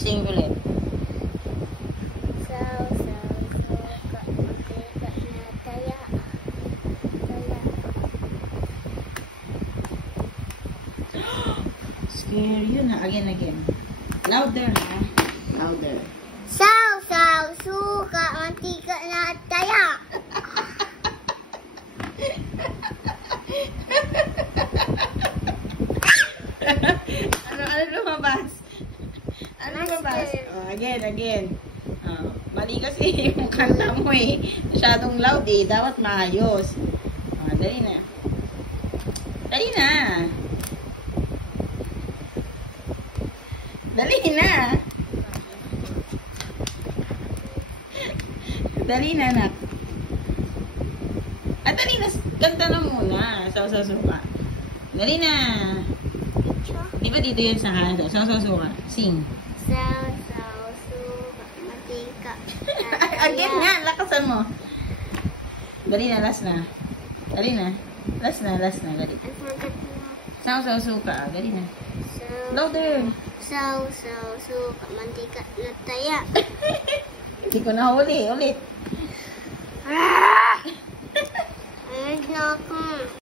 Sing ulit. Saw, suka, mantika na taya. Scare you na. Again. Louder, ha? Louder. Saw, suka, mantika na taya. Ano lumabas? Ano lumabas? Master. Oh, again. Oh, mali kasi yung kanta mo eh. Masyadong loud eh. Dapat maayos. Oh, dali na. Dali na. Dali na. Dali na, anak. Dali na. Kanta na muna. Saw-saw-suka. Dali na. Di ba dito yan sa kanto? Saw-saw-suka. Sing. Saw, suka, mantika na taya. Again nga. Lakasan mo. Dali na. Last na. Dali na. Last na. Dali. I forgot na. Saw-saw-suka. Dali na. Saw, Louder. suka, mantika na taya. Hindi ko na huli. Ulit. Ayun na ako.